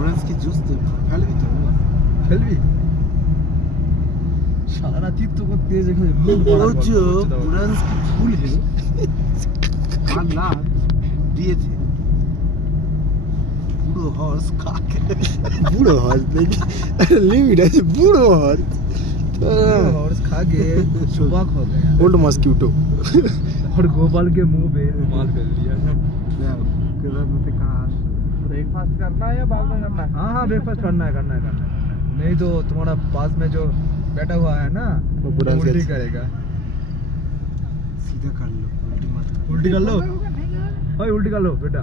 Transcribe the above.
orange की juice दे फैल भी तो খেলবি সারা রাত তো করতে দেখে वो जो ऑरेंज की फूल है कल रात दिए थे बूढ़ो हॉर्स खा के बूढ़ो हॉर्स लिमिट है बूढ़ो हॉर्स हॉर्स खा के सुबह हो गया ओल्ड मॉस्किटो और गोपाल के मुंह पे रुमाल फैल दिया किधर में कहां ब्रेकफास्ट करना है या बाद में करना है हाँ ब्रेकफास्ट करना है नहीं तो तुम्हारा पास में जो बैठा हुआ है ना वो बुरा उल्टी करेगा सीधा कर लो उल्टी मत उल्टी कर लो भाई उल्टी कर लो बेटा